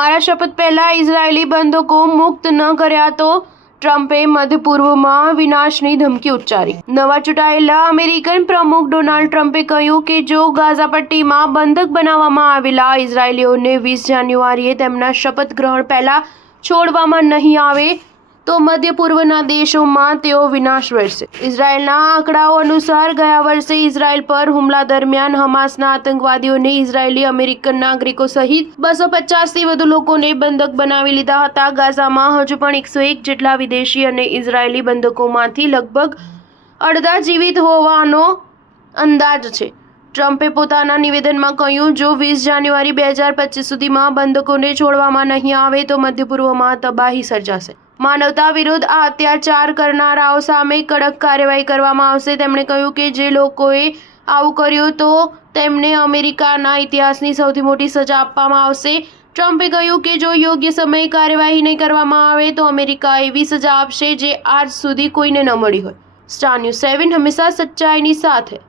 અમારા શપથ પહેલા ઇઝરાયેલી બંધકો મુક્ત ન કર્યા તો ટ્રમ્પે મધ્ય પૂર્વમાં વિનાશની ધમકી ઉચ્ચારી। નવા ચૂંટાયેલા અમેરિકન પ્રમુખ ડોનાલ્ડ ટ્રમ્પે કહ્યું કે જો ગાઝા પટ્ટીમાં બંધક બનાવવામાં આવેલા ઇઝરાયેલીઓને 20 જાન્યુઆરીએ તેમના શપથ ગ્રહણ પહેલા છોડવામાં નહીં આવે તો મધ્ય પૂર્વના દેશોમાં તેઓ વિનાશ વેઠશે। ઇઝરાયેલના આંકડાઓ અનુસાર ગયા વર્ષે ઇઝરાયેલ પર હુમલા દરમિયાન હમાસના આતંકવાદીઓને ઇઝરાયેલી અમેરિકન નાગરિકો સહિત 250થી વધુ લોકોને બંધક બનાવી લીધા હતા। ગાઝામાં હજુ પણ 101 જેટલા વિદેશી અને ઇઝરાયેલી બંધકોમાંથી લગભગ અડધા જીવિત હોવાનો અંદાજ છે। ટ્રમ્પે પોતાના નિવેદનમાં કહ્યું, જો 20 જાન્યુઆરી 2025 સુધીમાં બંધકોને છોડવામાં નહીં આવે તો મધ્ય પૂર્વમાં તબાહી સર્જાશે। માનવતા વિરુદ્ધ આ અત્યાચાર કરનારાઓ સામે કડક કાર્યવાહી કરવામાં આવશે। તેમણે કહ્યું કે જે લોકોએ આવું કર્યું તો તેમને અમેરિકાના ઇતિહાસની સૌથી મોટી સજા આપવામાં આવશે। ટ્રમ્પે કહ્યું કે જો યોગ્ય સમયે કાર્યવાહી નહીં કરવામાં આવે તો અમેરિકા એવી સજા આપશે જે આજ સુધી કોઈને ન મળી હોય। સ્ટાર ન્યૂઝ 7 હંમેશા સચ્ચાઈની સાથે।